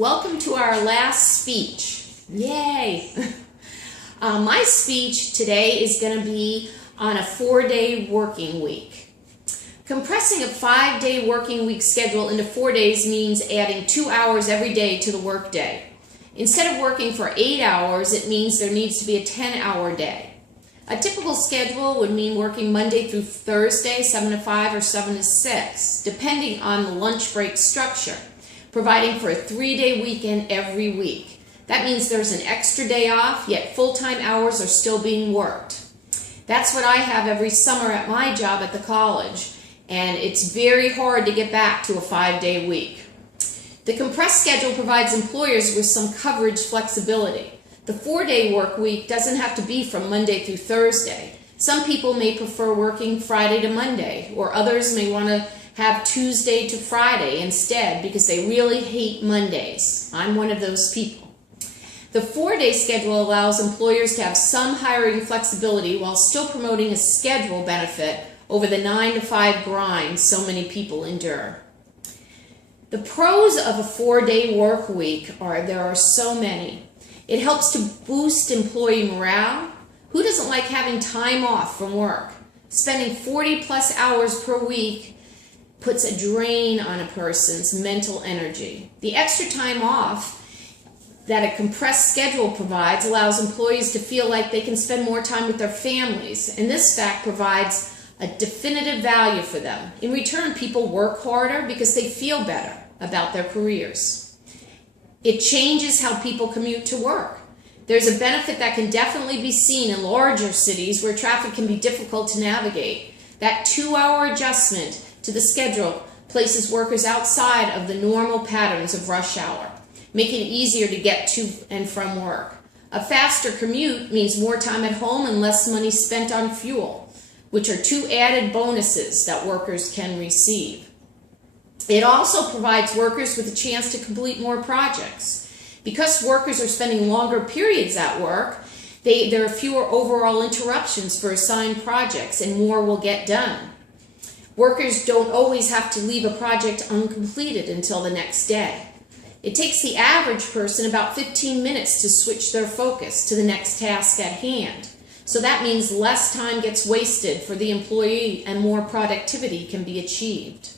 Welcome to our last speech. Yay! My speech today is going to be on a 4-day working week. Compressing a 5-day working week schedule into 4 days means adding 2 hours every day to the workday. Instead of working for 8 hours, it means there needs to be a 10-hour day. A typical schedule would mean working Monday through Thursday, 7 to 5 or 7 to 6, depending on the lunch break structure, providing for a 3-day weekend every week. That means there's an extra day off, yet full-time hours are still being worked. That's what I have every summer at my job at the college, and it's very hard to get back to a 5-day week. The compressed schedule provides employers with some coverage flexibility. The 4-day work week doesn't have to be from Monday through Thursday. Some people may prefer working Friday to Monday, or others may want to have Tuesday to Friday instead because they really hate Mondays. I'm one of those people. The 4-day schedule allows employers to have some hiring flexibility while still promoting a schedule benefit over the 9 to 5 grind so many people endure. The pros of a 4-day work week there are so many. It helps to boost employee morale. Who doesn't like having time off from work? Spending 40+ hours per week puts a drain on a person's mental energy. The extra time off that a compressed schedule provides allows employees to feel like they can spend more time with their families, and this fact provides a definitive value for them. In return, people work harder because they feel better about their careers. It changes how people commute to work. There's a benefit that can definitely be seen in larger cities where traffic can be difficult to navigate. That 2-hour adjustment to the schedule places workers outside of the normal patterns of rush hour, making it easier to get to and from work. A faster commute means more time at home and less money spent on fuel, which are 2 added bonuses that workers can receive. It also provides workers with a chance to complete more projects. Because workers are spending longer periods at work, there are fewer overall interruptions for assigned projects and more will get done. Workers don't always have to leave a project uncompleted until the next day. It takes the average person about 15 minutes to switch their focus to the next task at hand. So that means less time gets wasted for the employee and more productivity can be achieved.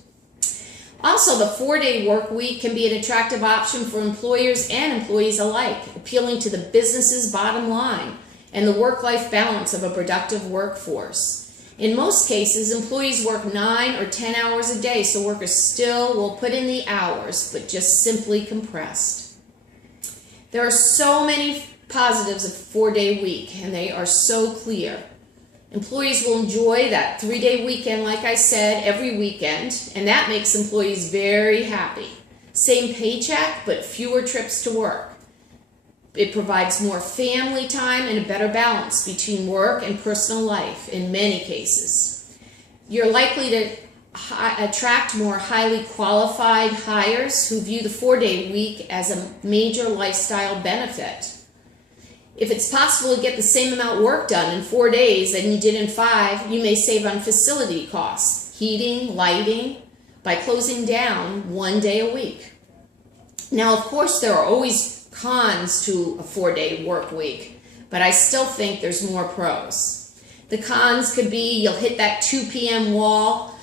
Also, the 4-day work week can be an attractive option for employers and employees alike, appealing to the business's bottom line and the work-life balance of a productive workforce. In most cases, employees work 9 or 10 hours a day, so workers still will put in the hours, but just simply compressed. There are so many positives of a 4-day week, and they are so clear. Employees will enjoy that 3-day weekend, like I said, every weekend, and that makes employees very happy. Same paycheck, but fewer trips to work. It provides more family time and a better balance between work and personal life in many cases. You're likely to attract more highly qualified hires who view the 4-day week as a major lifestyle benefit. If it's possible to get the same amount work done in 4 days than you did in 5, you may save on facility costs, heating, lighting, by closing down 1 day a week. Now, of course, there are always cons to a 4-day work week, but I still think there's more pros. The cons could be you'll hit that 2 p.m. wall,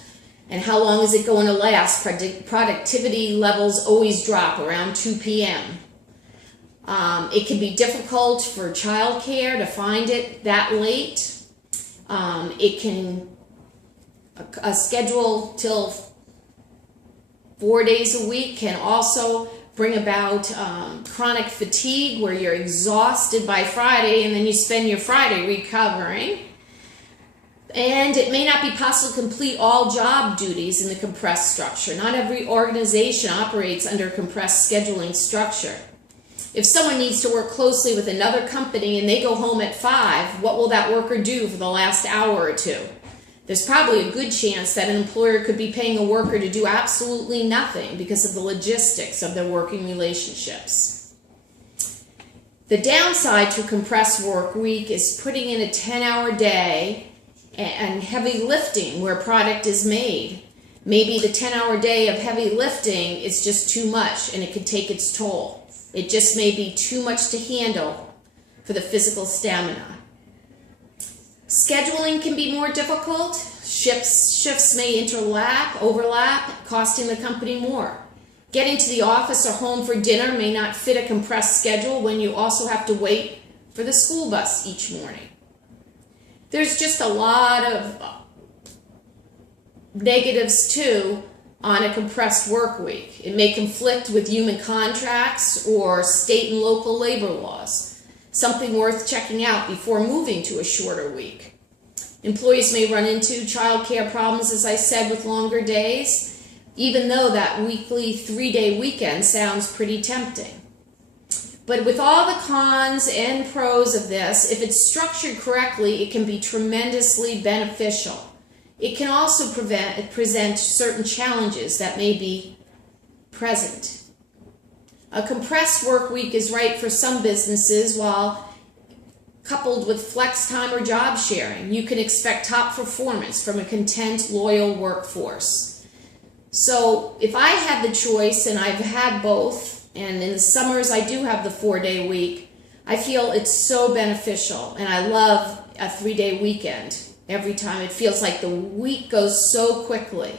and how long is it going to last? Productivity levels always drop around 2 p.m. It can be difficult for childcare to find it that late. A schedule till 4 days a week can also bring about chronic fatigue where you're exhausted by Friday and then you spend your Friday recovering. And it may not be possible to complete all job duties in the compressed structure. Not every organization operates under a compressed scheduling structure. If someone needs to work closely with another company and they go home at 5, what will that worker do for the last hour or 2? There's probably a good chance that an employer could be paying a worker to do absolutely nothing because of the logistics of their working relationships. The downside to a compressed work week is putting in a 10-hour day and heavy lifting where product is made. Maybe the 10-hour day of heavy lifting is just too much and it could take its toll. It just may be too much to handle for the physical stamina. Scheduling can be more difficult. Shifts may overlap, costing the company more. Getting to the office or home for dinner may not fit a compressed schedule when you also have to wait for the school bus each morning. There's just a lot of negatives too on a compressed work week. It may conflict with human contracts or state and local labor laws, something worth checking out before moving to a shorter week. Employees may run into childcare problems, as I said, with longer days, even though that weekly 3-day weekend sounds pretty tempting. But with all the cons and pros of this, if it's structured correctly, it can be tremendously beneficial. It can also present certain challenges that may be present. A compressed work week is right for some businesses, while coupled with flex time or job sharing, you can expect top performance from a content, loyal workforce. So if I had the choice, and I've had both, and in the summers I do have the 4-day week, I feel it's so beneficial, and I love a 3-day weekend every time. It feels like the week goes so quickly.